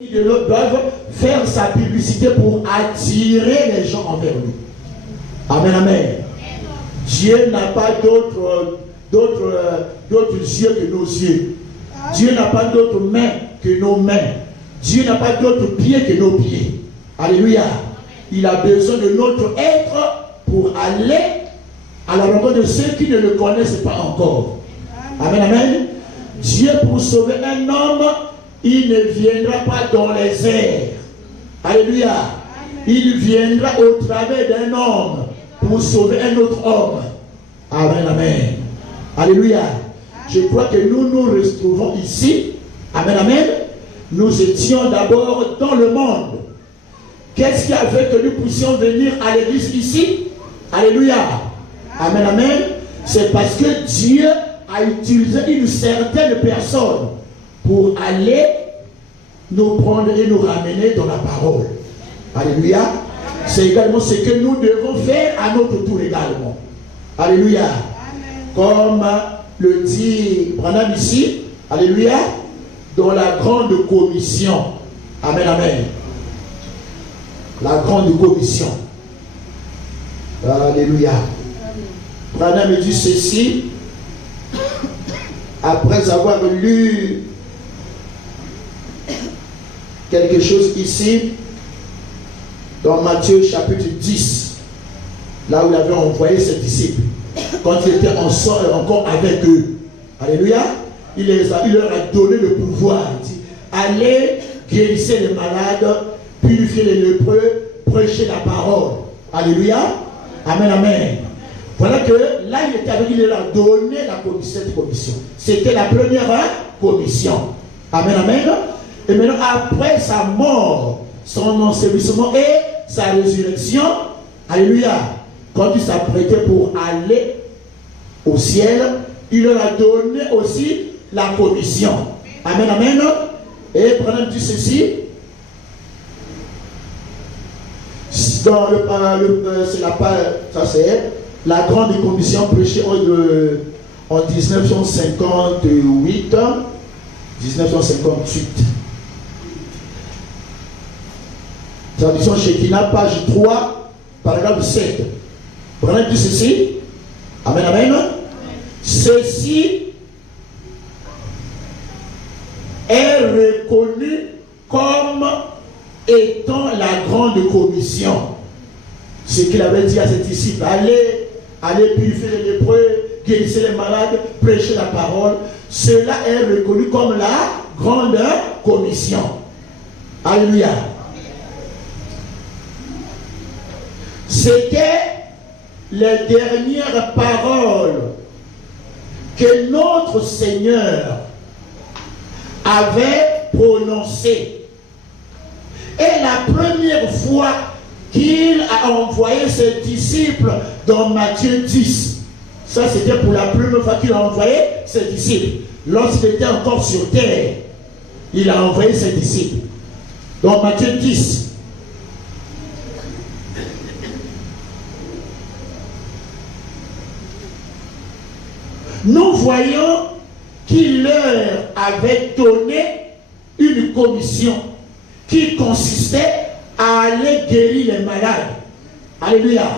Ils doivent faire sa publicité pour attirer les gens envers lui. Amen, amen. Dieu n'a pas d'autres yeux que nos yeux. Dieu n'a pas d'autres mains que nos mains. Dieu n'a pas d'autres pieds que nos pieds. Alléluia. Il a besoin de notre être pour aller à la rencontre de ceux qui ne le connaissent pas encore. Amen, amen. Dieu, pour sauver un homme, il ne viendra pas dans les airs. Alléluia. Il viendra au travers d'un homme pour sauver un autre homme. Amen, amen. Alléluia. Je crois que nous nous retrouvons ici. Amen, amen. Nous étions d'abord dans le monde. Qu'est-ce qui a fait que nous puissions venir à l'église ici? Alléluia. Amen, amen. C'est parce que Dieu a utilisé une certaine personne pour aller nous prendre et nous ramener dans la parole. Alléluia. C'est également ce que nous devons faire à notre tour également. Alléluia. Comme le dit Branham ici, alléluia, dans la grande commission. Amen, amen. La grande commission. Alléluia. Branham dit ceci, après avoir lu quelque chose ici, dans Matthieu chapitre 10, là où il avait envoyé ses disciples, quand il était encore avec eux. Alléluia. Il leur a donné le pouvoir. Il dit, allez, guérissez les malades, purifiez les lépreux, prêchez la parole. Alléluia. Amen, amen. Voilà que là, il était avec, il leur a donné cette commission. C'était la première commission. Amen, amen. Et maintenant, après sa mort, son ensevelissement et sa résurrection, alléluia, quand il s'apprêtait pour aller au ciel, il leur a donné aussi la commission. Amen, amen. Et prenons dit ceci. Dans c'est la grande commission prêchée en 1958. Traduction Shekinah, page 3, paragraphe 7. Prenons dit ceci. Amen, amen. Ceci est reconnu comme étant la grande commission. Ce qu'il avait dit à ses disciples, allez purifier les lépreux, guérissez les malades, prêchez la parole. Cela est reconnu comme la grande commission. Alléluia. C'était les dernières paroles que notre Seigneur avait prononcées. Et la première fois qu'il a envoyé ses disciples dans Matthieu 10, ça c'était pour la première fois qu'il a envoyé ses disciples. Lorsqu'il était encore sur terre, il a envoyé ses disciples. Dans Matthieu 10. Nous voyons qu'il leur avait donné une commission qui consistait à aller guérir les malades. Alléluia.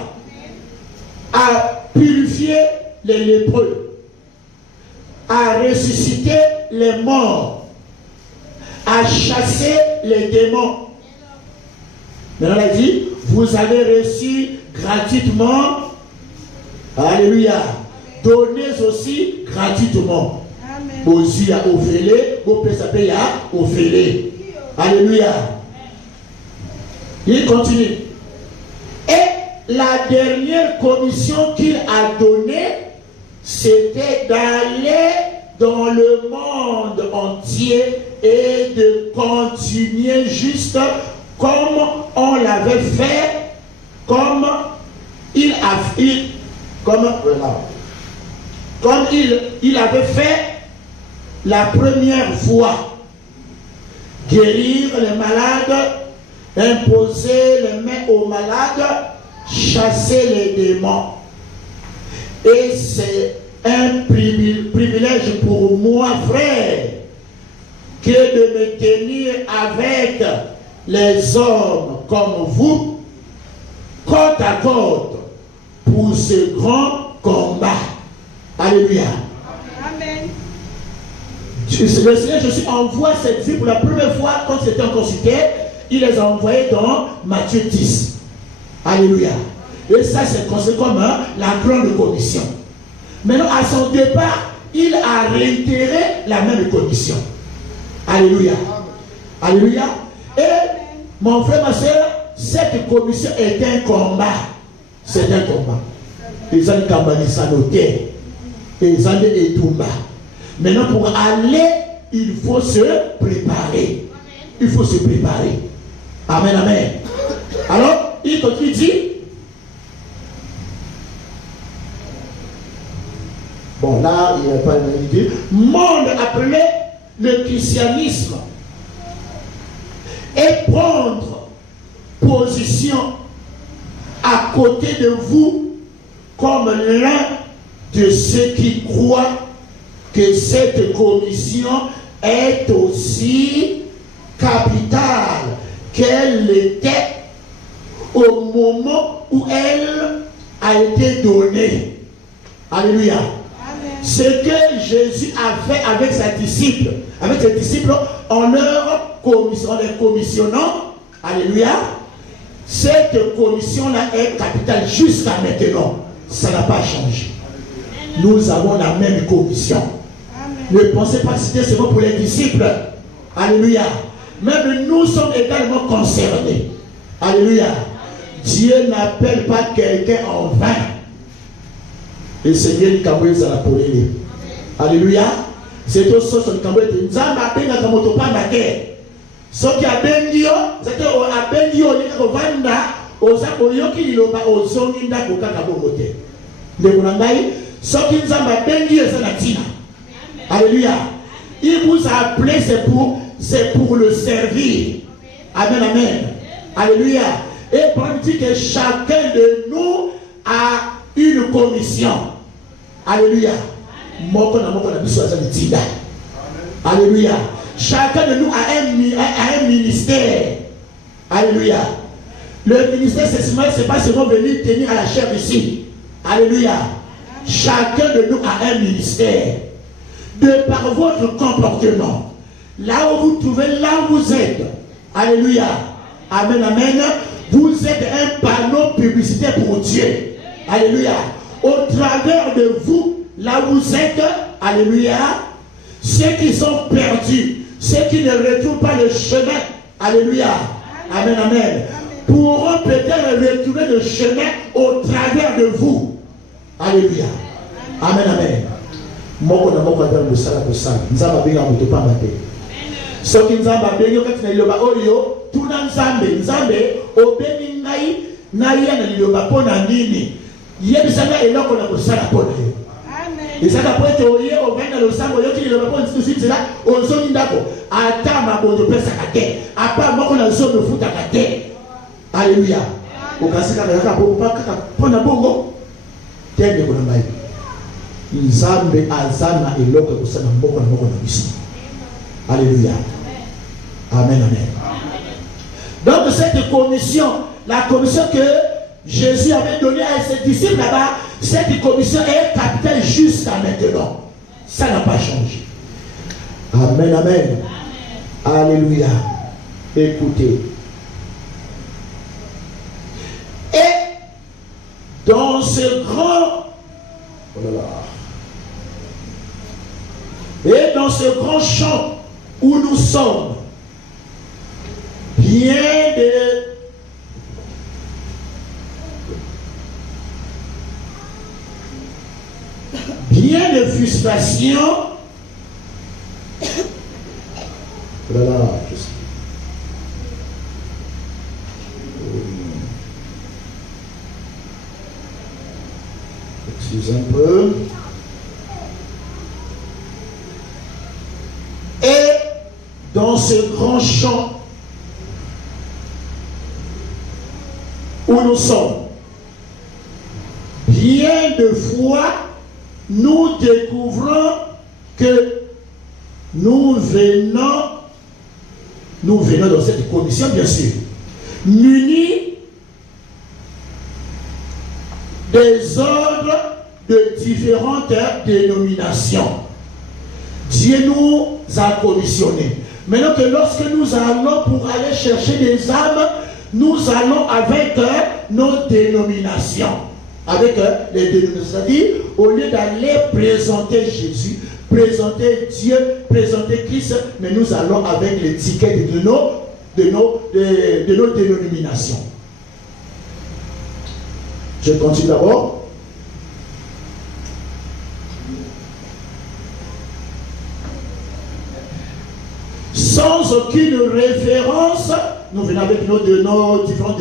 À purifier les lépreux. À ressusciter les morts. À chasser les démons. Maintenant, il dit, vous avez reçu gratuitement. Alléluia. Donnez aussi gratuitement. Aux yeux à offrir, aux pesapés à offrir. Alléluia. Il continue. Et la dernière commission qu'il a donnée, c'était d'aller dans le monde entier et de continuer juste comme on l'avait fait, comme il avait fait la première fois. Guérir les malades, imposer les mains aux malades, chasser les démons. Et c'est un privilège pour moi, frère, que que de me tenir avec les hommes comme vous, côte à côte, pour ce grand combat. Alléluia. Amen. Le Seigneur Jésus envoie ses disciples pour la première fois quand c'était encore sur terre. Il les a envoyés dans Matthieu 10. Alléluia. Et ça, c'est considéré comme la grande commission. Maintenant, à son départ, il a réitéré la même commission. Alléluia. Alléluia. Et mon frère, ma soeur, cette commission est un combat. C'est un combat. Ils ont campagne sanoté. Ils ont des étoumba. Maintenant, pour aller, il faut se préparer. Il faut se préparer. Amen, amen. Alors, il continue, dit. Bon, là, il n'y a pas de idée. Monde appelé le christianisme et prendre position à côté de vous comme l'un de ceux qui croient que cette commission est aussi capitale qu'elle l'était au moment où elle a été donnée. Alléluia. Ce que Jésus a fait avec ses disciples, en les commissionnant, alléluia, cette commission-là est capitale jusqu'à maintenant. Ça n'a pas changé. Nous avons la même commission. Ne pensez pas que c'était seulement pour les disciples. Alléluia. Même nous sommes également concernés. Alléluia. Dieu n'appelle pas quelqu'un en vain. Et Seigneur dit qu'Amoïse a la polée. Alléluia. C'est au sens de Cameroun. Nzamba benga kamoto pamba ke. Soki abendio, c'était abendio ni ko vanda, ozako yoki liloba ozongi ndako kaka bomote. Ndeko na ngai, soki Nzamba bendio ça na tina. Alléluia. Il vous a appelé, c'est pour le servir. Amen, amen. Alléluia. Et pour dire que chacun de nous a une commission. Alléluia. Alléluia. Chacun de nous a un ministère. Alléluia. Le ministère, c'est pas seulement venir tenir à la chair ici. Alléluia. Chacun de nous a un ministère. De par votre comportement, là où vous trouvez, là où vous êtes. Alléluia. Amen, amen. Vous êtes un panneau publicitaire pour Dieu. Alléluia. Au travers de vous, là où vous êtes, alléluia, ceux qui sont perdus, ceux qui ne retrouvent pas le chemin, alléluia, amen, amen, pourront peut-être retrouver le chemin au travers de vous. Alléluia. Amen, amen. Moko na moko dans le sala ko sala. Nzamba benga moto pa mate. Soki nzamba benga kati na liloba oyo, tuna nzambe obengi ngai na yana liloba pona nini? Yebisanga eloko na kosala pona yo. Amen. Isaka poete oye ovenda losango yoki liloba pona tusitira ozoni ndako ata mabondo pesa kate. Apa moko na zono futa kate. Alléluia. Okasika kaka pona bongo. Tende kuna mai. Nzambe azana eloko kusana mboko na biso. Alléluia. Amen, amen. Donc cette commission, la commission que Jésus avait donnée à ses disciples là-bas, cette commission est capitale jusqu'à maintenant. Ça n'a pas changé. Amen, amen. Alléluia. Écoutez. Et dans ce grand champ où nous sommes, bien de frustration, excusez un peu. Et dans ce grand champ où nous sommes, bien de fois, nous découvrons que nous venons nous venons dans cette commission, bien sûr, munis des ordres de différentes dénominations. Dieu nous a commissionnés. Maintenant que lorsque nous allons pour aller chercher des âmes, nous allons avec nos dénominations. Avec les dénominations. C'est-à-dire, au lieu d'aller présenter Jésus, présenter Dieu, présenter Christ, mais nous allons avec l'étiquette de nos dénominations. Je continue d'abord. Sans aucune référence, nous venons avec nos différentes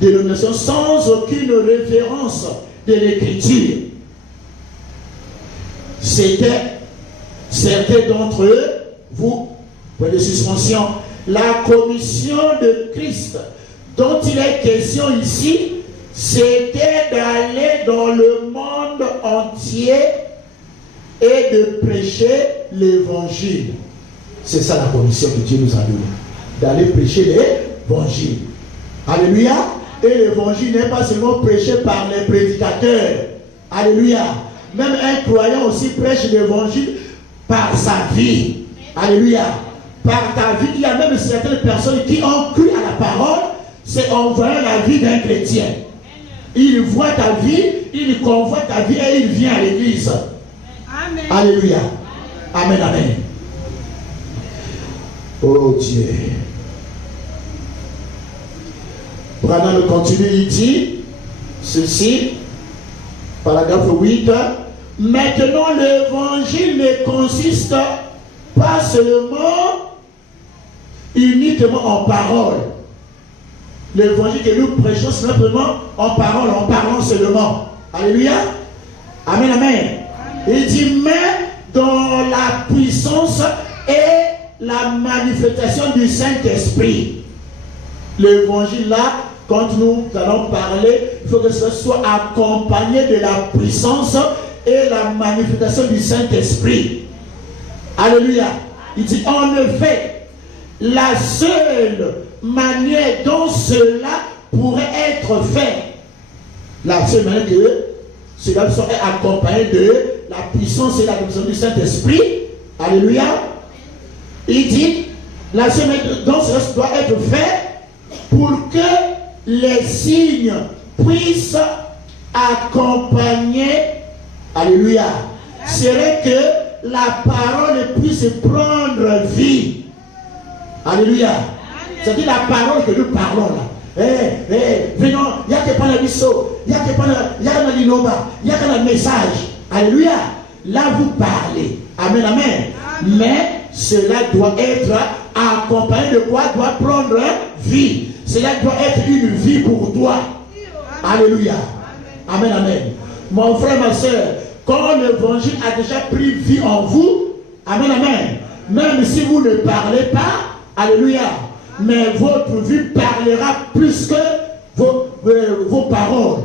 dénominations, sans aucune référence de l'écriture. Certains d'entre eux, vous, point de suspension, la commission de Christ dont il est question ici, c'était d'aller dans le monde entier et de prêcher l'évangile. C'est ça la commission que Dieu nous a donnée, d'aller prêcher l'évangile. Alléluia. Et l'évangile n'est pas seulement prêché par les prédicateurs. Alléluia. Même un croyant aussi prêche l'évangile par sa vie. Alléluia. Par ta vie, il y a même certaines personnes qui ont cru à la parole, c'est en voyant la vie d'un chrétien. Il voit ta vie, il convoite ta vie et il vient à l'église. Amen. Alléluia. Amen, amen. Oh Dieu. Branham continue, il dit ceci, paragraphe 8. Maintenant, l'évangile ne consiste pas seulement uniquement en parole. L'évangile que nous prêchons simplement en parole, en parlant seulement. Alléluia. Amen, amen. Il dit, mais dans la puissance et la manifestation du Saint-Esprit. L'évangile là, quand nous allons parler, il faut que ce soit accompagné de la puissance et la manifestation du Saint-Esprit. Alléluia. Il dit, en effet, la seule manière dont cela pourrait être fait, la seule manière que cela serait accompagné de la puissance et la manifestation du Saint-Esprit. Alléluia. Il dit, la seule manière dont cela doit être fait pour que les signes puissent accompagner, alléluia, serait que la parole puisse prendre vie. Alléluia. C'est-à-dire la parole que nous parlons là. Venons, il n'y a que pas la bisso, il n'y a que pas la linoba, il n'y a que le message. Alléluia. Là vous parlez. Amen, amen. Mais cela doit être accompagné de quoi? Doit prendre vie. Cela doit être une vie pour toi. Alléluia. Amen, amen. Mon frère, ma soeur, quand l'évangile a déjà pris vie en vous, amen, amen. Même si vous ne parlez pas, alléluia, mais votre vie parlera plus que vos paroles.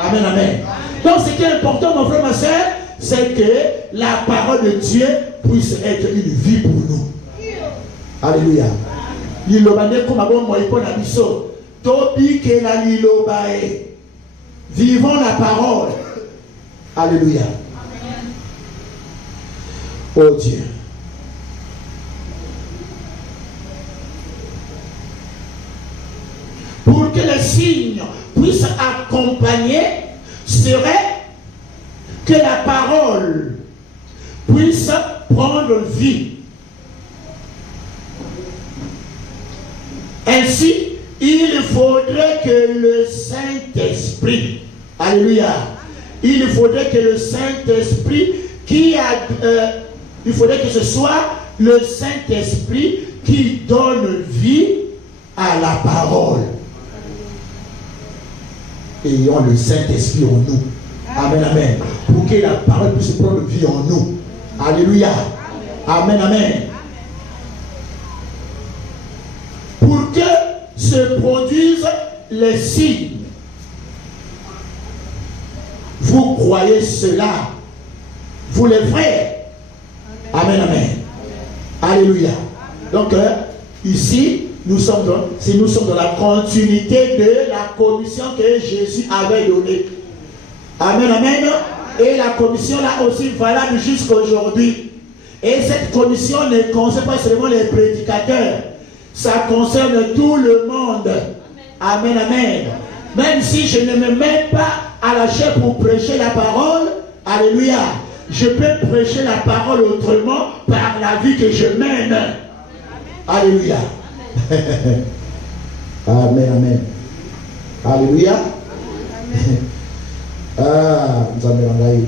Amen, amen. Donc ce qui est important, mon frère, ma soeur, c'est que la parole de Dieu puisse être une vie pour nous. Alléluia. Vivons la parole. Alléluia. Oh Dieu. Pour que les signes puissent accompagner, serait que la parole puisse prendre vie. Ainsi, il faudrait que le Saint-Esprit, alléluia, il faudrait que le Saint-Esprit il faudrait que ce soit le Saint-Esprit qui donne vie à la parole. Ayons le Saint-Esprit en nous. Amen, amen. Pour que la parole puisse prendre vie en nous. Alléluia. Amen, amen. Pour que se produisent les signes. Vous croyez cela, vous les frères. Amen, amen. Alléluia. Donc, Ici, nous sommes dans la continuité de la commission que Jésus avait donnée. Amen, amen. Et la commission là aussi valable jusqu'à aujourd'hui. Et cette commission ne concerne pas seulement les prédicateurs. Ça concerne tout le monde. Amen, amen. Même si je ne me mets pas à la chair pour prêcher la parole, alléluia, je peux prêcher la parole autrement par la vie que je mène. Alléluia. Amen, amen. Alléluia. Ah, nous avons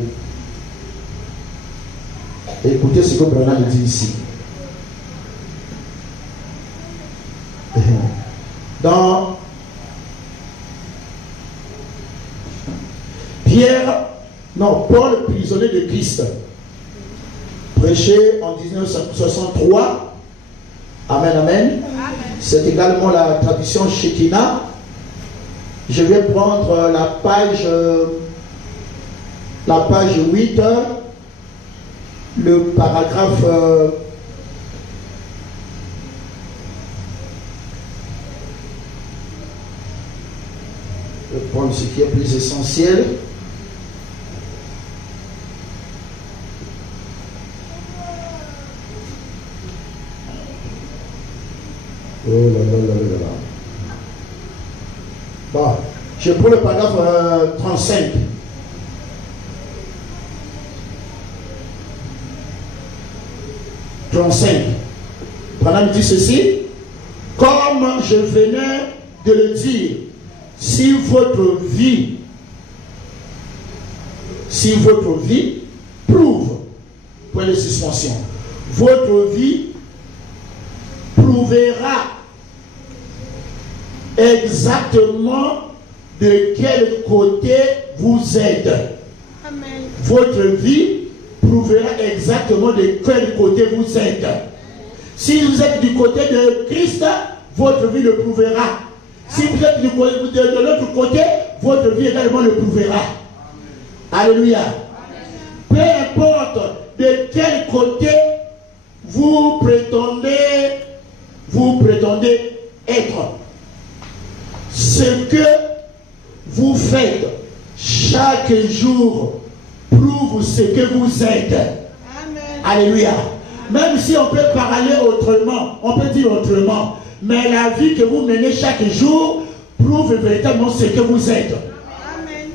écoutez ce que Branham dit ici. Dans Paul, prisonnier de Christ, prêché en 1963. Amen, amen. C'est également la traduction Shekinah. Je vais prendre la page 8, le paragraphe je vais prendre ce qui est plus essentiel. Oh là là là là là. Bon, je prends le paragraphe 35. Branham dit ceci: comme je venais de le dire, si votre vie prouve, point de suspension, votre vie prouvera exactement de quel côté vous êtes. Amen. Votre vie prouvera exactement de quel côté vous êtes. Si vous êtes du côté de Christ, votre vie le prouvera. Si vous êtes de l'autre côté, votre vie également le prouvera. Alléluia. Peu importe de quel côté vous prétendez être, ce que vous faites chaque jour prouve ce que vous êtes. Amen. Alléluia. Même si on peut parler autrement, on peut dire autrement, mais la vie que vous menez chaque jour prouve véritablement ce que vous êtes. Amen.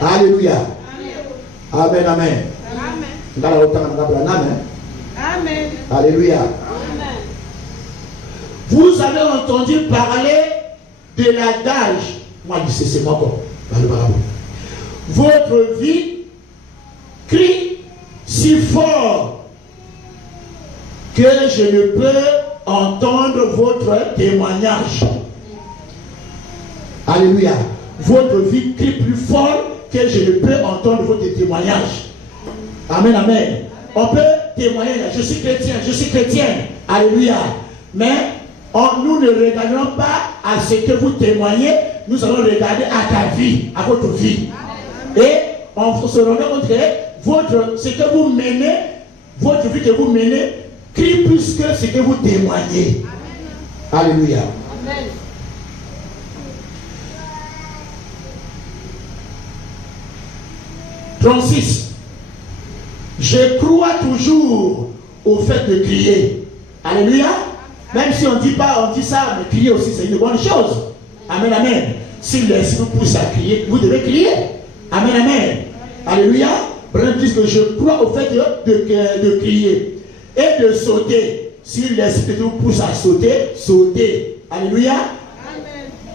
Alléluia. Amen, amen. Amen. Amen. Alléluia. Amen. Vous avez entendu parler de l'adage. Moi, c'est moi quoi. Votre vie crie si fort que je ne peux entendre votre témoignage. Alléluia. Votre vie crie plus fort que je ne peux entendre votre témoignage. Amen, amen. On peut témoigner, je suis chrétienne. Alléluia. Mais nous ne regardons pas à ce que vous témoignez, nous allons regarder à ta vie, à votre vie. Et on se rend compte que ce que vous menez, votre vie que vous menez, crie plus que ce que vous témoignez. Amen. Alléluia. Amen. « 36. Je crois toujours au fait de crier. » Alléluia. Même si on dit pas, on dit ça, mais crier aussi c'est une bonne chose. Amen, amen. Si l'esprit pousse à crier, vous devez crier. Amen, amen. Alléluia. Bref, dit que je crois au fait de crier et de sauter. Si l'esprit vous pousse à sauter, sautez. Alléluia.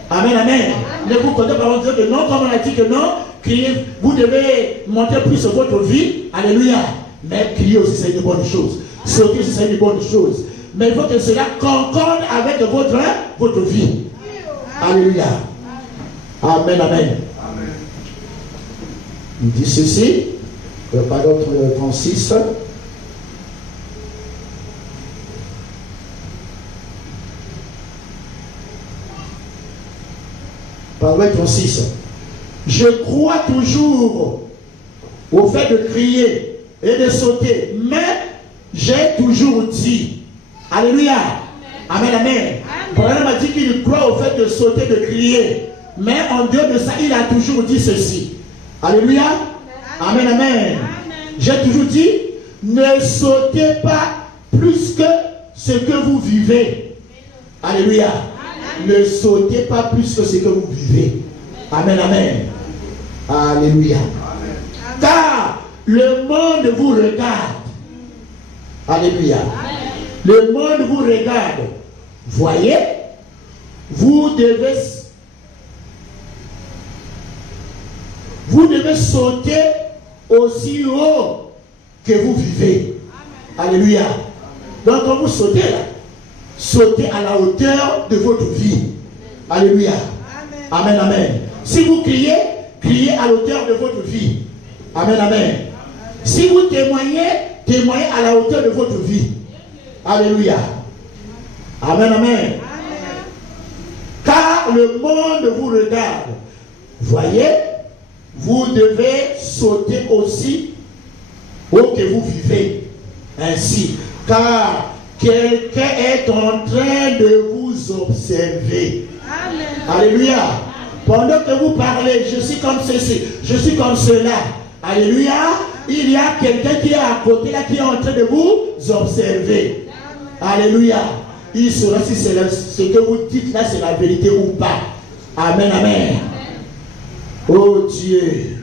Amen, amen. Amen. Ne vous comptez pas en disant que non, comme on a dit que non, crier, vous devez monter plus sur votre vie. Alléluia. Mais crier aussi c'est une bonne chose. Sauter aussi c'est une bonne chose. Mais il faut que cela concorde avec votre vie. Alléluia. Amen, amen. Il dit ceci, le paragraphe 36. Paragraphe 36. Je crois toujours au fait de crier et de sauter, mais j'ai toujours dit, alléluia, Amen, amen. Branham a dit qu'il croit au fait de sauter, de crier. Mais en dehors de ça, il a toujours dit ceci. Alléluia. Amen, amen. J'ai toujours dit, ne sautez pas plus que ce que vous vivez. Alléluia. Ne sautez pas plus que ce que vous vivez. Amen, amen. Alléluia. Car le monde vous regarde. Alléluia. Le monde vous regarde. Voyez, vous devez sauter aussi haut que vous vivez. Alléluia. Donc quand vous sautez là, sautez à la hauteur de votre vie. Alléluia. Amen, amen. Si vous criez, criez à l'auteur de votre vie. Amen, amen. Si vous témoignez, témoignez à la hauteur de votre vie. Alléluia. Amen, amen. Car le monde vous regarde. Voyez, vous devez sauter aussi haut que vous vivez. Ainsi, car quelqu'un est en train de vous observer. Amen. Alléluia. Pendant que vous parlez, je suis comme ceci, je suis comme cela. Alléluia. Il y a quelqu'un qui est à côté là, qui est en train de vous observer. Amen. Alléluia. Il saura si c'est ce que vous dites là, c'est la vérité ou pas. Amen, amen. Amen. Oh Dieu.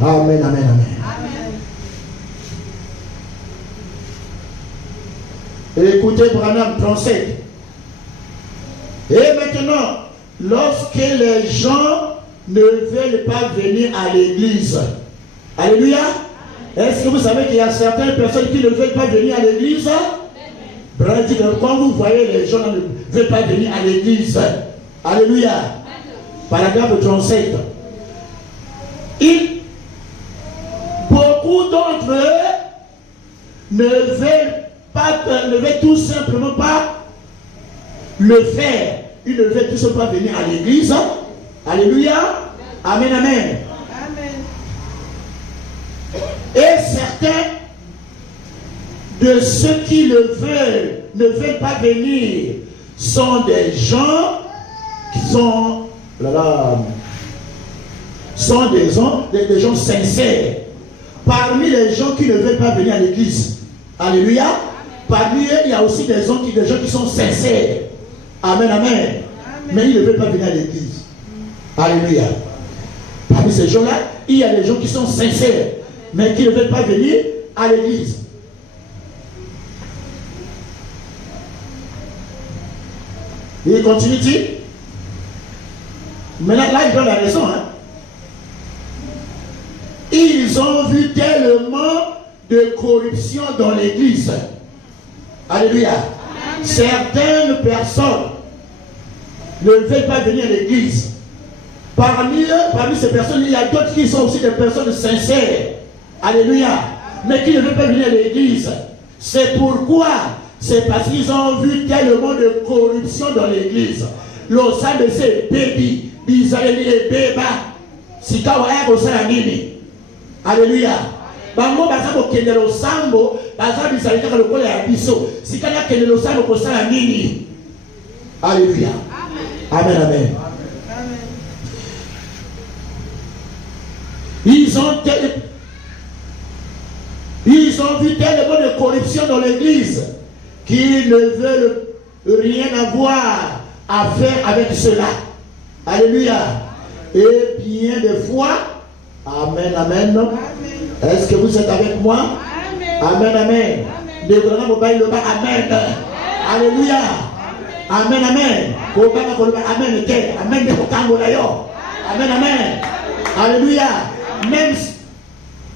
Amen, amen, amen. Amen. Écoutez Branham 37. Et maintenant, lorsque les gens ne veulent pas venir à l'église, alléluia. Est-ce que vous savez qu'il y a certaines personnes qui ne veulent pas venir à l'église? Branham dit que quand vous voyez les gens ne veulent pas venir à l'église, alléluia. Paragraphe 37. Beaucoup d'entre eux ne veulent tout simplement pas le faire. Ils ne veulent tout simplement pas venir à l'église. Alléluia. Amen, amen. Et certains de ceux qui ne veulent pas venir sont des gens qui sont des gens sincères. Parmi les gens qui ne veulent pas venir à l'église, alléluia, parmi eux, il y a aussi des gens qui sont sincères. Amen, amen. Mais ils ne veulent pas venir à l'église. Alléluia. Parmi ces gens-là, il y a des gens qui sont sincères, mais qui ne veulent pas venir à l'église. Il continue, dit. Maintenant, là, il donne la raison. Hein. Ils ont vu tellement de corruption dans l'église. Alléluia. Amen. Certaines personnes ne veulent pas venir à l'église. Parmi ces personnes, il y a d'autres qui sont aussi des personnes sincères. Alléluia. Mais qui ne veulent pas venir à l'église. C'est pourquoi, c'est parce qu'ils ont vu tellement de corruption dans l'église. L'osam de ces baby, bizarreli et beba, sikawa ego salamini. Alléluia. Bango bazabo kendelo sambo, bazabi bizarreli le kola ya biso. Sikana kendelo sambo ko salamini. Alléluia. Amen, amen. Ils ont vu tellement de corruption dans l'église qu'ils ne veulent rien avoir à faire avec cela. Alléluia. Et bien des fois, amen, amen. Est-ce que vous êtes avec moi? Amen, amen. Amen. Alléluia. Amen, amen. Amen, amen, amen. Alléluia. Même,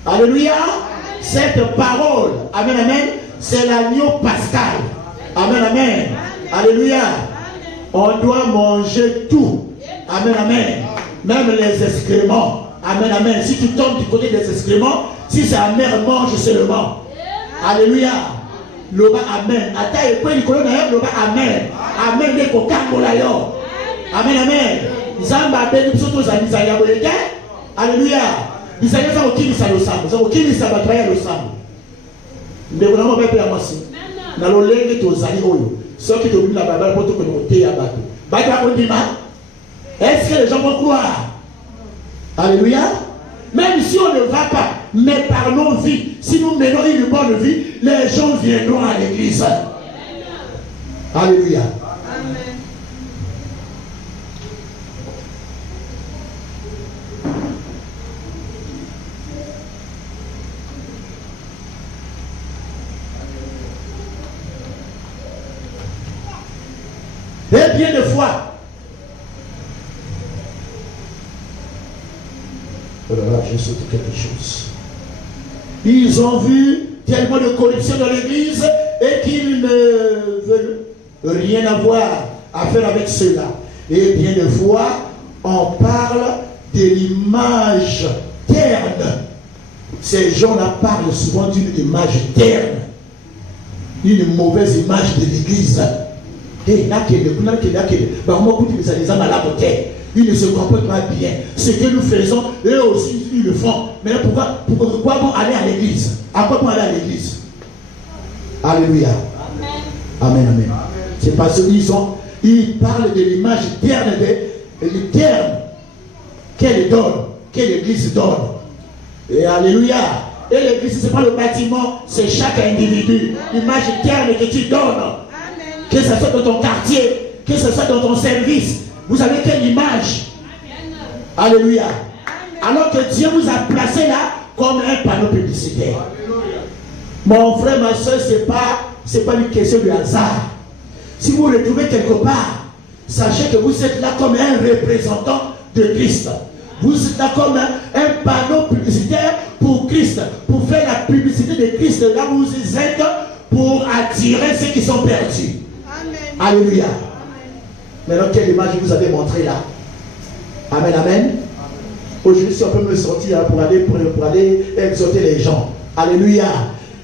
alléluia, cette parole, amen, amen, c'est l'agneau pascal. Amen, amen. Alléluia. On doit manger tout. Amen, amen. Même les excréments. Amen, amen. Si tu tombes du côté des excréments, si c'est amer, mange seulement. Alléluia. Loba amen. Ata et puis loba amen. Amen de kokamolayo. Amen, amen. Zamba beni soto za misaya boleke. Alléluia. Misaya za okimisa lo sambo. Za okimisa bataya lo sambo. Est-ce que les gens vont croire? Alléluia. Même si on ne va pas, mais par nos vies, si nous menons une bonne vie, les gens viendront à l'église. Alléluia. Amen. Et bien de fois, oh là là, j'ai sauté quelque chose. Ils ont vu tellement de corruption dans l'église et qu'ils ne veulent rien avoir à faire avec cela. Et bien de fois, on parle de l'image terne. Ces gens-là parlent souvent d'une image terne, une mauvaise image de l'église. Ils ne se comportent pas bien. Ce que nous faisons, eux aussi, ils le font. Mais pourquoi vont aller à l'église? À quoi vont aller à l'église? Alléluia. Amen, amen. C'est parce qu'ils parlent de l'image terne, qu'elle donne, que l'église donne. Et alléluia. Et l'église, ce n'est pas le bâtiment, c'est chaque individu. L'image terne que tu donnes. Que ce soit dans ton quartier, que ce soit dans ton service. Vous avez quelle image? Alléluia. Alors que Dieu vous a placé là comme un panneau publicitaire. Mon frère, ma soeur, c'est pas une question de hasard. Si vous vous retrouvez quelque part, sachez que vous êtes là comme un représentant de Christ. Vous êtes là comme un panneau publicitaire pour Christ, pour faire la publicité de Christ là où vous êtes, pour attirer ceux qui sont perdus. Amen. Alléluia. Amen. Maintenant, quelle image vous avez montré là? Amen, amen. Aujourd'hui, si on peut me sortir pour aller exhorter les gens. Alléluia.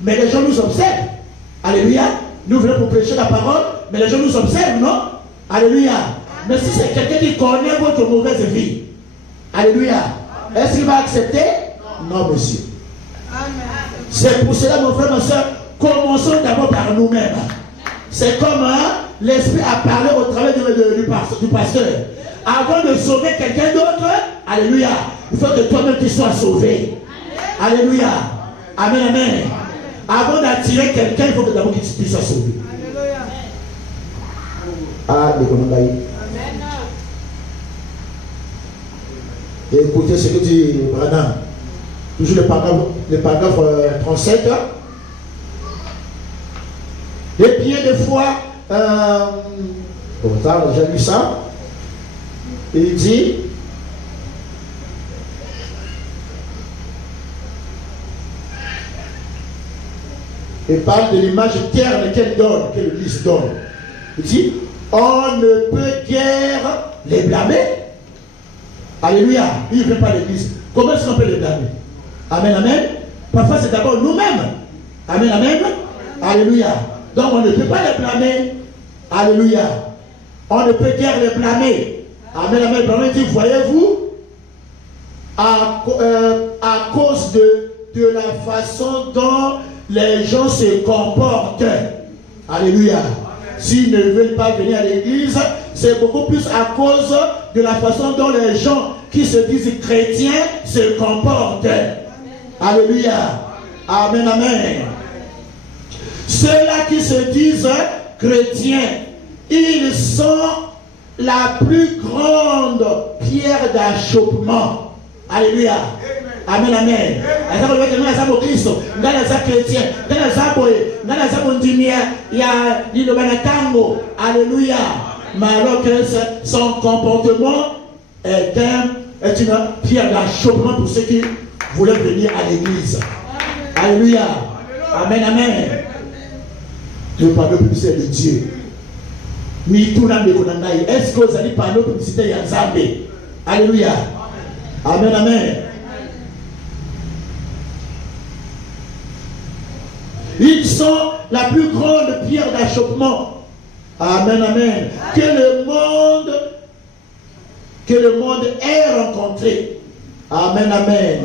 Mais les gens nous observent. Alléluia. Nous venons pour prêcher la parole, mais les gens nous observent, non? Alléluia. Mais si c'est quelqu'un qui connaît votre mauvaise vie, alléluia, est-ce qu'il va accepter? Non, monsieur. C'est pour cela, mon frère, ma soeur, commençons d'abord par nous-mêmes. C'est comme l'Esprit a parlé au travers du pasteur. Avant de sauver quelqu'un d'autre, alléluia, il faut que toi-même tu sois sauvé. Alléluia. Amen, amen. Avant d'attirer quelqu'un, il faut que d'abord tu sois sauvé. Alléluia. Ah, amen. Et écoutez ce que dit Branham. Toujours le paragraphe 37. Et bien des fois, j'ai lu ça. Il dit, il parle de l'image terne qu'elle donne, que l'Église donne. Il dit, on ne peut guère les blâmer. Alléluia. Il ne veut pas l'Église. Comment est-ce qu'on peut les blâmer? Amen, amen. Parfois c'est d'abord nous-mêmes. Amen, amen. Alléluia. Donc on ne peut pas les blâmer. Alléluia. On ne peut guère les blâmer. Amen, amen. Amen. Dit, voyez-vous, à cause de la façon dont les gens se comportent. Alléluia. S'ils ne veulent pas venir à l'église, c'est beaucoup plus à cause de la façon dont les gens qui se disent chrétiens se comportent. Alléluia. Amen, amen. Ceux-là qui se disent chrétiens, ils sont la plus grande pierre d'achoppement. Alléluia. Amen, amen. Alléluia. Mais alors que son comportement est une pierre d'achoppement pour ceux qui voulaient venir à l'église. Alléluia. Amen, amen. Le panneau publicitaire de Dieu. Est-ce que vous allez parler publicité Yazambe? Alléluia. Amen, amen. Ils sont la plus grande pierre d'achoppement. Amen, amen. Que le monde ait rencontré. Amen, amen.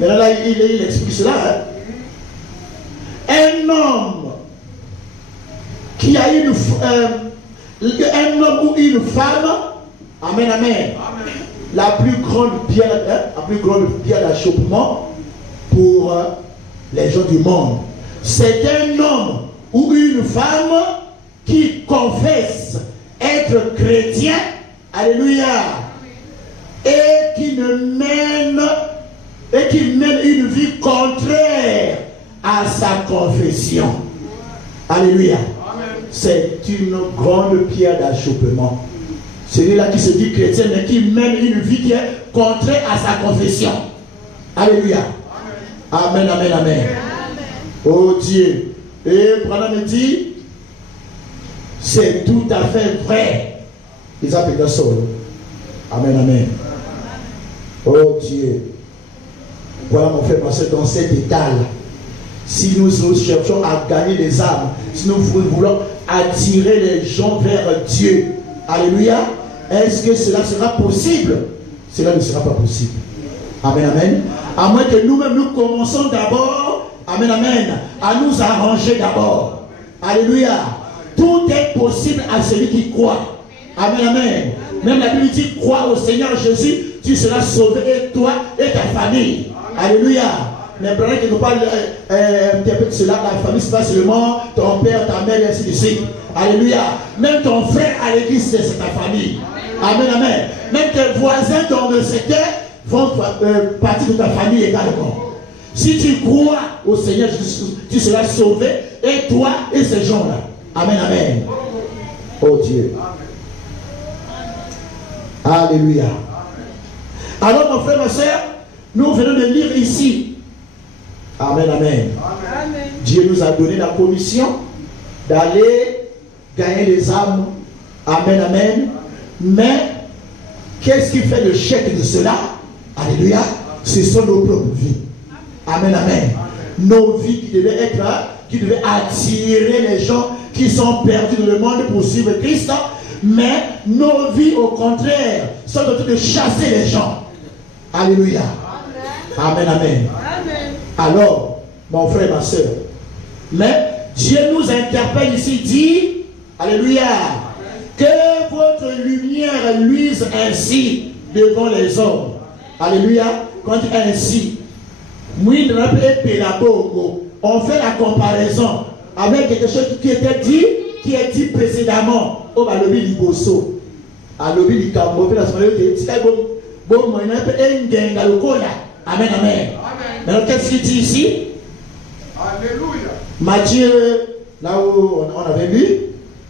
Maintenant là, il explique cela. Hein. Un homme qui a un homme ou une femme, amen, amen. La plus grande pierre d'achoppement pour les gens du monde. C'est un homme ou une femme qui confesse être chrétien, alléluia, et qui mène une vie contraire à sa confession. Alléluia. C'est une grande pierre d'achoppement. Celui-là qui se dit chrétien, mais qui mène une vie qui est contraire à sa confession. Alléluia. Amen, amen, amen. Amen. Oh Dieu. Et Branham me dit, c'est tout à fait vrai. Ils appellent ça. Amen, amen. Oh Dieu. Voilà mon frère, ma soeur, dans cet état-là. Si nous cherchons à gagner les âmes, si nous voulons attirer les gens vers Dieu, alléluia, est-ce que cela sera possible? Cela ne sera pas possible. Amen, amen. À moins que nous-mêmes nous commençons d'abord, amen, amen, à nous arranger d'abord. Alléluia. Tout est possible à celui qui croit. Amen, amen. Même la Bible dit, crois au Seigneur Jésus, tu seras sauvé, et toi et ta famille. Alléluia. Mais pendant que nous parlons interprète cela, la famille, c'est pas seulement ton père, ta mère, et ainsi de suite. Alléluia. Même ton frère à l'église, c'est ta famille. Amen, amen. Même tes voisins dans le secteur vont partir de ta famille également. Si tu crois au Seigneur Jésus, tu seras sauvé, et toi et ces gens-là. Amen, amen. Oh Dieu. Alléluia. Alors mon frère, ma soeur, nous venons de lire ici. Amen, amen. Amen. Dieu nous a donné la commission d'aller gagner les âmes. Amen, amen. Mais qu'est-ce qui fait le chèque de cela? Alléluia. Ce sont nos propres vies. Amen, amen. Nos vies qui devaient attirer les gens qui sont perdus dans le monde pour suivre Christ. Mais nos vies, au contraire, sont en train de chasser les gens. Alléluia. Amen, amen. Amen. Alors, mon frère, ma soeur, mais Dieu nous interpelle ici, dit, alléluia, que votre lumière luise ainsi devant les hommes. Alléluia. Quand il dit ainsi, on fait la comparaison avec quelque chose qui est dit précédemment au Balobi Liboso. Alobi Likambo, la semaine Amen, amen. Alors qu'est-ce qu'il dit ici? Alléluia. Matthieu, là où on avait lu.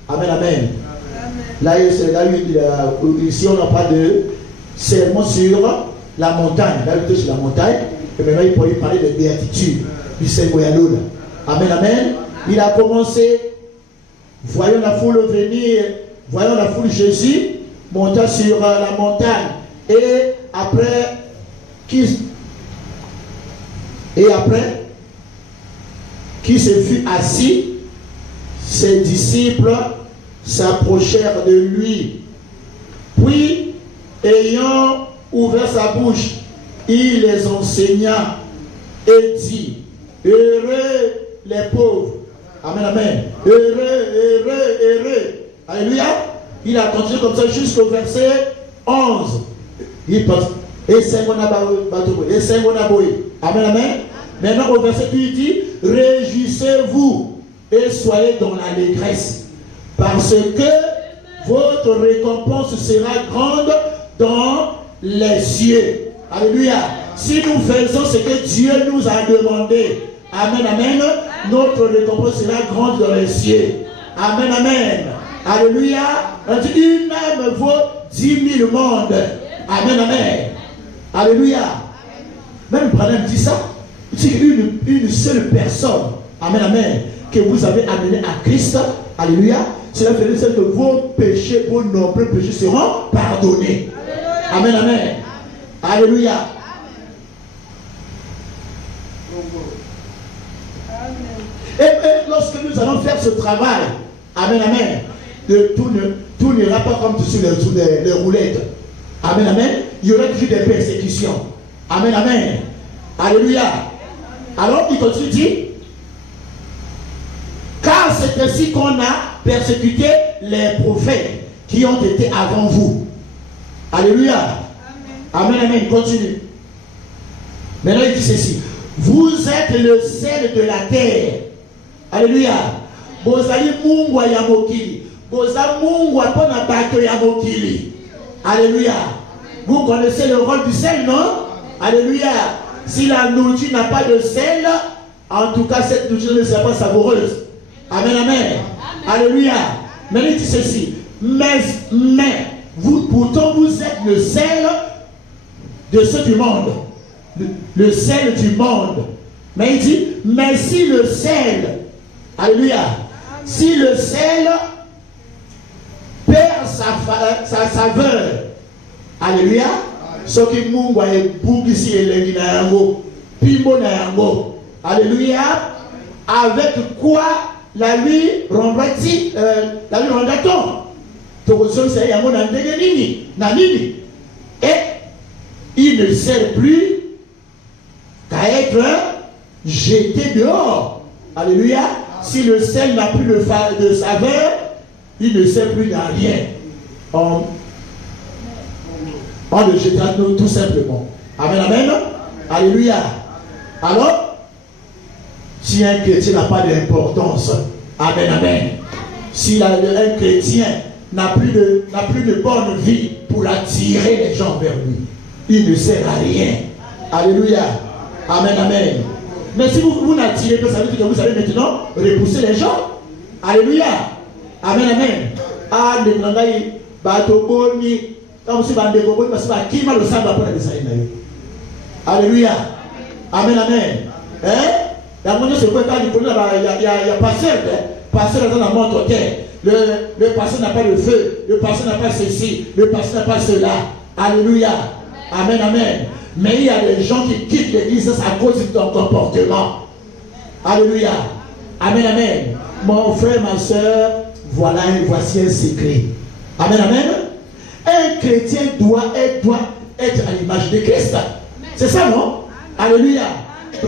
Amen, amen. Là, ici on n'a pas de sermon sur la montagne. Là, il était sur la montagne. Et maintenant, il pourrait parler de béatitude du Seigneur. Amen, amen. Il a commencé, voyons la foule venir, voyons la foule Jésus montant sur la montagne. Et après, qui se fut assis, ses disciples s'approchèrent de lui. Puis, ayant ouvert sa bouche, il les enseigna et dit, heureux les pauvres. Amen, amen. Heureux, heureux, heureux. Alléluia. Il a continué comme ça jusqu'au verset 11. Il pense, amen, amen. Maintenant au verset 8, il dit, réjouissez-vous et soyez dans l'allégresse, parce que votre récompense sera grande dans les cieux. Alléluia. Si nous faisons ce que Dieu nous a demandé, amen, amen, notre récompense sera grande dans les cieux. Amen, amen. Alléluia. Une âme vaut 10 000 mondes. Amen, amen. Alléluia. Même Branham dit ça. C'est une seule personne, amen, amen, que vous avez amené à Christ, alléluia, cela veut dire que vos péchés, vos nombreux péchés seront pardonnés. Amen, amen. Alléluia. Et lorsque nous allons faire ce travail, amen, amen, tout n'ira pas comme sur les roulettes. Amen, amen. Il y aura toujours des persécutions. Amen, amen. Alléluia. Alors, il continue, dit, car c'est ainsi qu'on a persécuté les prophètes qui ont été avant vous. Alléluia. Amen, amen. Continue. Maintenant, il dit ceci. Vous êtes le sel de la terre. Alléluia. Bozali mungwa ya mokili. Boza mungwa pona bato ya mokili. Alléluia. Vous connaissez le rôle du sel, non? Alléluia. Si la nourriture n'a pas de sel, en tout cas, cette nourriture ne sera pas savoureuse. Amen, amen. Alléluia. Mais il dit ceci. Mais vous, pourtant, vous êtes le sel de ceux du monde. Le sel du monde. Mais il dit, mais si le sel, alléluia, si le sel perd sa saveur, alléluia, ce qui mungwa et bougisi et l'enguinayango, pimbo nayango, alléluia, avec quoi la lui rendra-t-il, la lui rendra-t-on? Et il ne sert plus qu'à être jeté dehors. Alléluia. Si le sel n'a plus de saveur, il ne sert plus à rien. On le jettera tout simplement. Amen, amen. Alléluia. Alors, si un chrétien n'a pas d'importance, amen, amen. Si un chrétien n'a plus de bonne vie pour attirer les gens vers lui, il ne sert à rien. Alléluia. Amen, amen. Mais si vous n'attirez pas, ça veut dire que vous allez maintenant repousser les gens. Alléluia. Amen, amen. Ah, les nangai, batoboni, comme si bandegoboni, parce que qui m'a le sang pour la design. Alléluia. Amen, amen. Hein? La monnaie se peut pas dire qu'il y a pasteur, pasteur dans la montre terre. Le pasteur n'a pas de feu, le pasteur n'a pas ceci, le pasteur n'a pas cela. Alléluia. Amen, amen. Mais il y a des gens qui quittent l'église à cause de ton comportement. Alléluia. Amen, amen. Mon frère, ma soeur, voici un secret. Amen, amen. Un chrétien doit être à l'image de Christ. C'est ça, non? Alléluia.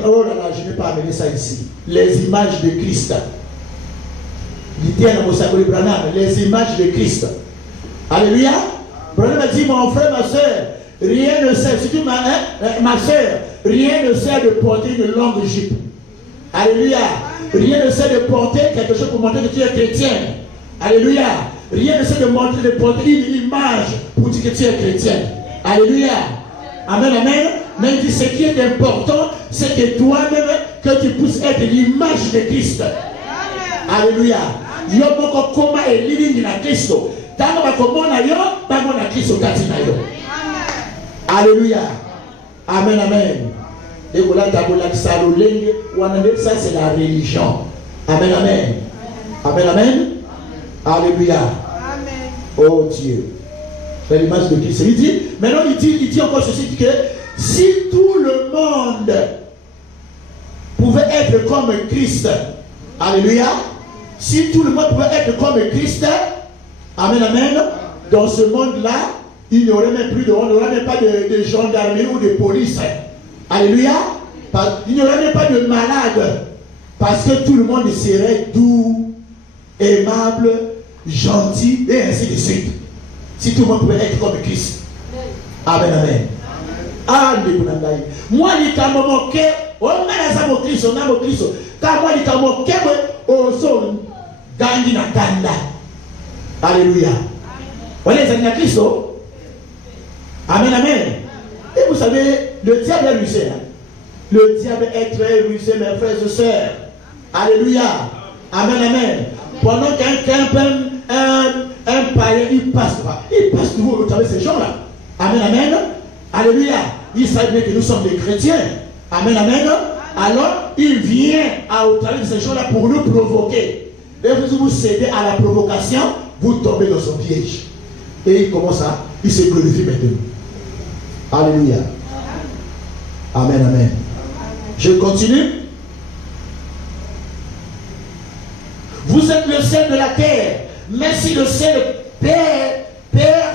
Oh là là, je n'ai pas amené ça ici. Les images de Christ. Les images de Christ. Alléluia. Branham a dit, mon frère, ma soeur, rien ne sert, surtout ma soeur, rien ne sert de porter une longue jupe. Alléluia. Rien ne sert de porter quelque chose pour montrer que tu es chrétien. Alléluia. Rien ne sert de porter une image pour dire que tu es chrétien. Alléluia. Amen, amen. Mais il dit, ce qui est important, c'est que toi-même, que tu puisses être l'image de Christ. Alléluia. Yoboko koma elili na Kristo. Tango bakomona yo, tango na Kristo kati na yo. Alléluia. Amen, amen. Et voilà, ça c'est la religion. Amen, amen. Amen, amen. Alléluia. Oh Dieu. C'est l'image de Christ. Il dit, maintenant il dit encore ceci, que si tout le monde pouvait être comme Christ, alléluia, si tout le monde pouvait être comme Christ, amen, amen, dans ce monde-là, il n'y aurait même plus on n'aurait même pas de gendarmerie ou de police. Alléluia. Il n'y aurait même pas de malades. Parce que tout le monde serait doux, aimable, gentil, et ainsi de suite. Si tout le monde pouvait être comme Christ. Amen, amen. Alléluia. Moi, il t'a moqué. On a mon Christ, on a mon Christ. Car moi, il t'a moqué au son. Gandhi na Ganda. Alléluia. On est à Christ. Amen, amen. Et vous savez, le diable est rusé. Le diable est très rusé, mes frères et sœurs. Alléluia. Amen, amen. Pendant qu'un païen, il passe toujours au travers de ces gens-là. Amen, amen. Alléluia. Il savait que nous sommes des chrétiens. Amen, amen. Alors, il vient au travers de ces gens-là pour nous provoquer. Et vous cédez à la provocation, vous tombez dans son piège. Et il commence à, il se glorifie maintenant. Alléluia. Amen, amen. Je continue. Vous êtes le sel de la terre. Mais si le sel perd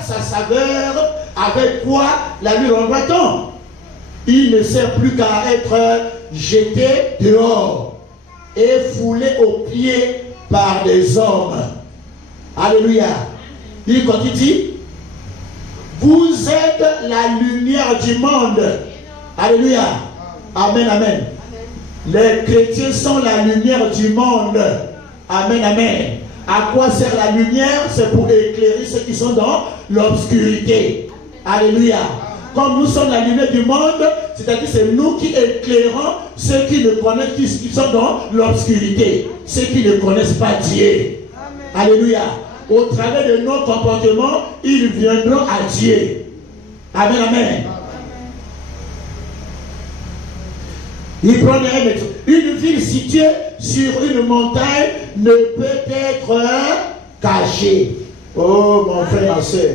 sa saveur, avec quoi la lui rendra-t-on? il ne sert plus qu'à être jeté dehors et foulé aux pieds par des hommes. Alléluia. Il continue, dit, vous êtes la lumière du monde. Alléluia. Amen, amen. Les chrétiens sont la lumière du monde. Amen, amen. À quoi sert la lumière? C'est pour éclairer ceux qui sont dans l'obscurité. Alléluia. Comme nous sommes la lumière du monde, c'est-à-dire c'est nous qui éclairons ceux qui ne connaissent, qui sont dans l'obscurité, ceux qui ne connaissent pas Dieu. Amen. Alléluia. Au travers de nos comportements, ils viendront à Dieu. Amen, amen. Il prend un exemple. Une ville située sur une montagne ne peut être cachée. Oh mon frère, ma soeur.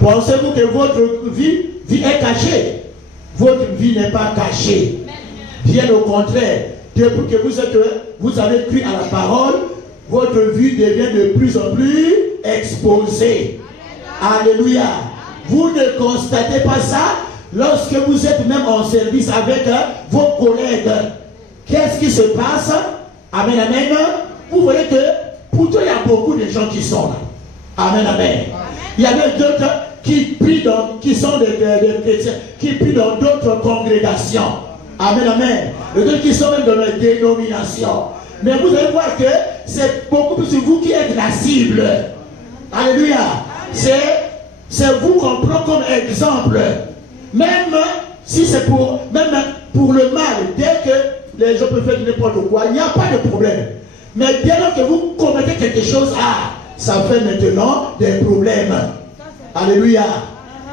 Pensez-vous que votre vie est cachée? Votre vie n'est pas cachée. Bien au contraire, depuis que vous avez cru à la parole, votre vie devient de plus en plus exposée. Alléluia. Vous ne constatez pas ça lorsque vous êtes même en service avec vos collègues. Qu'est-ce qui se passe? Amen, amen. Vous voyez que pourtant il y a beaucoup de gens qui sont là. Amen, amen. Il y avait d'autres qui prient qui sont des chrétiens, qui prient dans d'autres congrégations. Amen, amen. Et d'autres qui sont même dans les dénominations. Mais vous allez voir que c'est beaucoup plus vous qui êtes la cible. Alléluia. C'est vous qu'on prend comme exemple. Même si c'est pour le mal, dès que les gens peuvent faire n'importe quoi, il n'y a pas de problème. Mais dès lors que vous commettez quelque chose, ça fait maintenant des problèmes. Alléluia.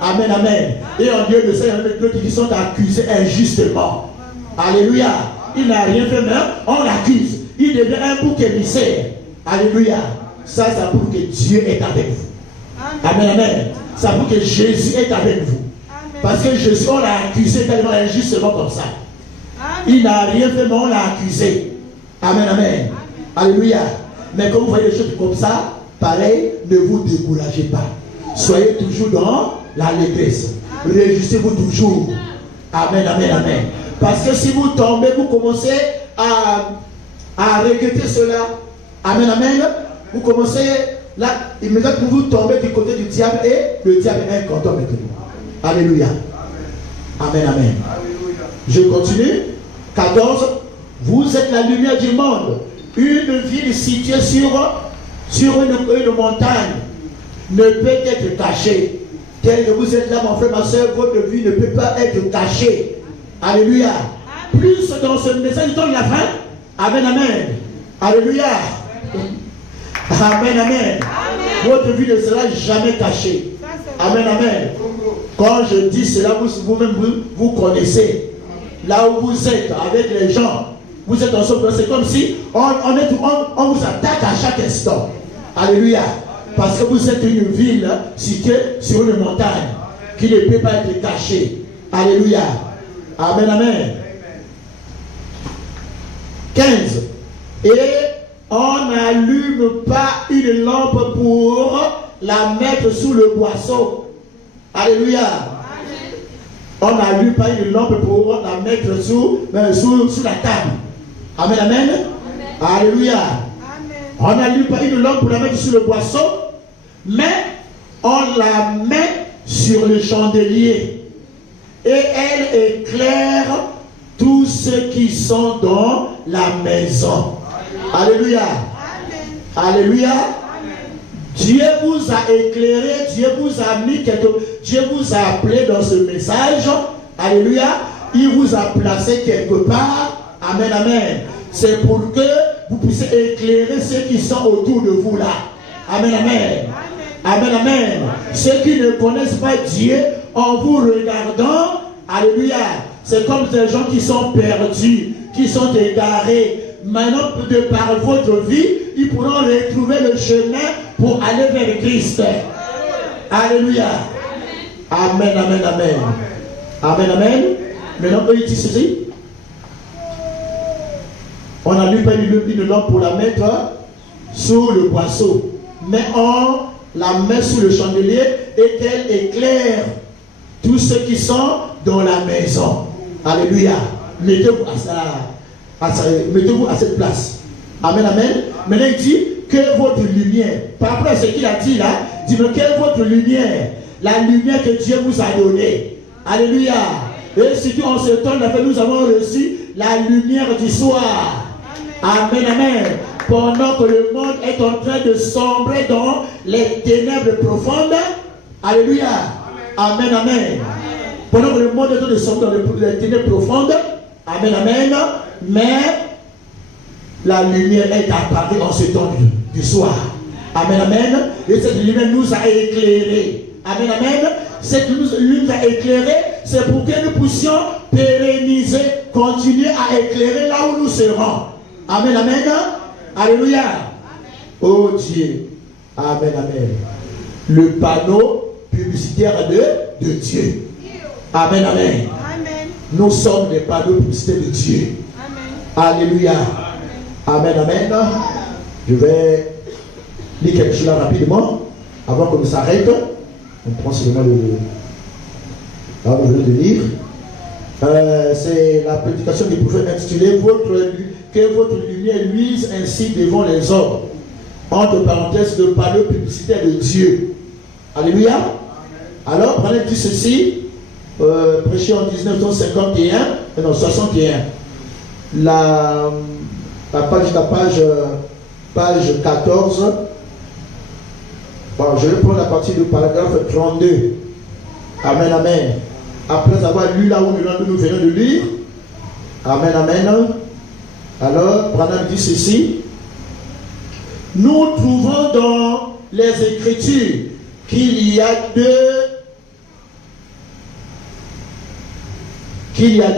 Amen, amen. Et en Dieu de ça, il y en a d'autres qui sont accusés injustement. Alléluia. Il n'a rien fait, mais on l'accuse. Il devient un bouc émissaire. Alléluia. Ça prouve que Dieu est avec vous. Amen, amen. Ça prouve que Jésus est avec vous. Parce que Jésus, on l'a accusé tellement injustement comme ça. Il n'a rien fait, mais on l'a accusé. Amen, amen. Alléluia. Mais quand vous voyez des choses comme ça, pareil, ne vous découragez pas. Soyez toujours dans l'allégresse. Réjouissez-vous toujours. Amen, amen, amen. Parce que si vous tombez, vous commencez à regretter cela. Amen, amen. Vous commencez là, immédiatement vous tombez du côté du diable et le diable est content avec vous. Alléluia. Amen, amen. Alléluia. Je continue. 14. Vous êtes la lumière du monde. Une ville située sur une montagne ne peut être cachée. Tel que vous êtes là, mon frère, ma soeur, votre vie ne peut pas être cachée. Alléluia. Plus dans ce message, dans la fin. Amen, amen. Alléluia. Amen, amen. Votre vie ne sera jamais cachée. Amen, amen. Quand je dis cela, vous-même, vous connaissez. Là où vous êtes, avec les gens, vous êtes ensemble, c'est comme si on vous attaque à chaque instant. Alléluia. Parce que vous êtes une ville située sur une montagne qui ne peut pas être cachée. Alléluia. Amen, amen. 15. Et on n'allume pas une lampe pour la mettre sous le boisseau. Alléluia. On n'allume pas une lampe pour la mettre sous la table. Amen, amen. Alléluia. On n'allume pas une lampe pour la mettre sous le boisseau, mais on la met sur le chandelier. Et elle éclaire tous ceux qui sont dans la maison. Alléluia. Alléluia. Dieu vous a éclairé, Dieu vous a mis Dieu vous a appelé dans ce message. Alléluia. Il vous a placé quelque part. Amen, amen. C'est pour que vous puissiez éclairer ceux qui sont autour de vous là. Amen, amen. Amen, amen. Ceux qui ne connaissent pas Dieu, en vous regardant, alléluia, c'est comme des gens qui sont perdus, qui sont égarés. Maintenant, de par votre vie, ils pourront retrouver le chemin pour aller vers Christ. Alléluia. Amen, amen, amen. Amen, amen. Maintenant, eux, ils disent ceci. On n'allume pas une lampe pour la mettre sous le boisseau, mais on la met sous le chandelier et qu'elle éclaire tous ceux qui sont dans la maison. Alléluia. Mettez-vous mettez-vous à cette place. Amen, amen. Maintenant il dit que votre lumière, par rapport à ce qu'il a dit là, il dit mais quelle est votre lumière? La lumière que Dieu vous a donnée. Alléluia. Et surtout en ce temps, nous avons reçu la lumière du soir. Amen, amen. Pendant que le monde est en train de sombrer dans les ténèbres profondes. Alléluia. Amen, amen. Pendant que le monde est en train de sombrer dans les ténèbres profondes. Amen, amen. Mais la lumière est apparue en ce temps du soir. Amen, amen. Et cette lumière nous a éclairés. Amen, amen. Cette lumière nous a éclairés, c'est pour que nous puissions pérenniser, continuer à éclairer là où nous serons. Amen, amen. Alléluia. Oh Dieu. Amen, amen. Le panneau publicitaire de Dieu. Amen, amen. Nous sommes les panneaux publicitaires de Dieu. Amen. Alléluia. Amen, amen. Je vais lire quelque chose là rapidement avant qu'on s'arrête. On prend seulement là où on vient de lire. C'est la prédication du prophète intitulée que votre lumière luise ainsi devant les hommes. Entre parenthèses, le panneau publicitaire de Dieu. Alléluia. Alors, Branham dit ceci, prêché en 1951, non, 61. La page 14. Bon, je vais prendre la partie du paragraphe 32. Amen, amen. Après avoir lu là où nous venons de lire. Amen, amen. Alors, Branham dit ceci. Nous trouvons dans les Écritures qu'il y a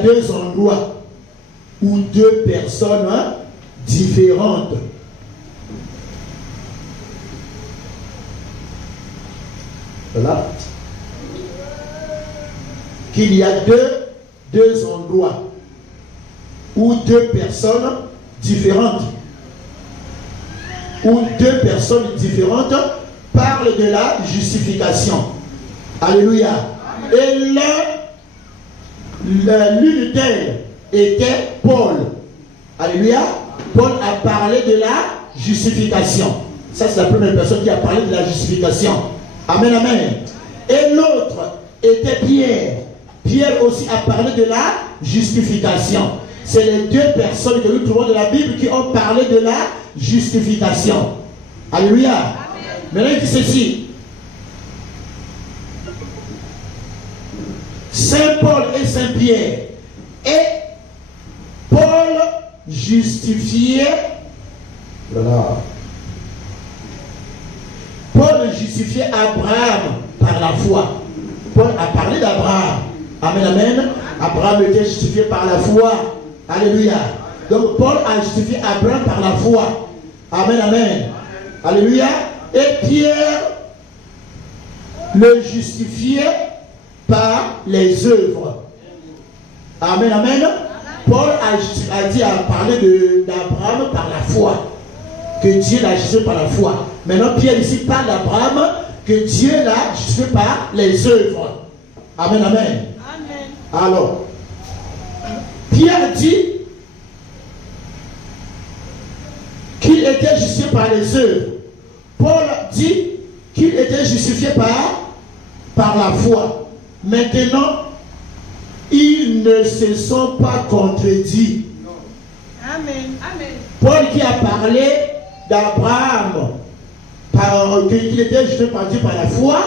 deux endroits où deux personnes différentes voilà. Qu'il y a deux endroits où deux personnes différentes parlent de la justification. Alléluia. Et l'une d'elles était Paul. Alléluia. Paul a parlé de la justification. Ça, c'est la première personne qui a parlé de la justification. Amen, amen. Et l'autre était Pierre. Pierre aussi a parlé de la justification. C'est les deux personnes que nous trouvons dans la Bible qui ont parlé de la justification. Alléluia. Amen. Maintenant, il dit ceci. Saint Paul et Saint Pierre. Et Paul justifiait. Voilà. Paul justifiait Abraham par la foi. Paul a parlé d'Abraham. Amen, amen. Abraham était justifié par la foi. Alléluia. Donc Paul a justifié Abraham par la foi. Amen, amen. Alléluia. Et Pierre le justifiait par les œuvres. Amen, amen. Paul a parlé d'Abraham par la foi. Que Dieu l'a justifié par la foi. Maintenant, Pierre ici parle d'Abraham que Dieu l'a justifié par les œuvres. Amen, amen. Amen. Alors, Pierre dit qu'il était justifié par les œuvres. Paul dit qu'il était justifié par la foi. Maintenant, ils ne se sont pas contredits. Amen. Amen. Paul qui a parlé d'Abraham, qu'il était justifié par Dieu par la foi,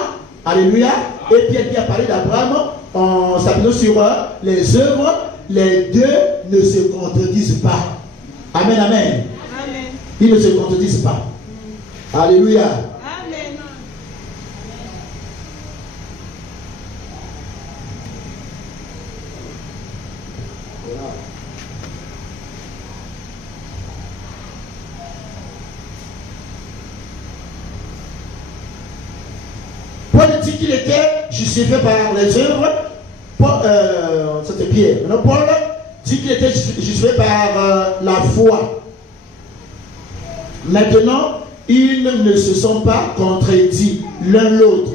alléluia, et Pierre qui a parlé d'Abraham en s'appuyant sur les œuvres, les deux ne se contredisent pas. Amen, amen. Amen. Ils ne se contredisent pas. Alléluia. Amen. Paul dit qu'il était justifié par les œuvres. C'était Pierre. Maintenant, Paul dit qu'il était justifié par la foi. Maintenant, ils ne se sont pas contredits l'un l'autre.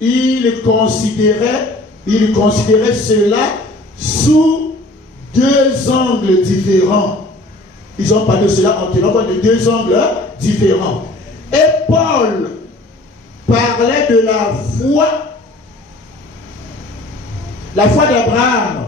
Ils considéraient ils considéraient cela sous deux angles différents. Ils ont parlé de cela en tenant compte de deux angles différents. Et Paul parlait de la foi d'Abraham.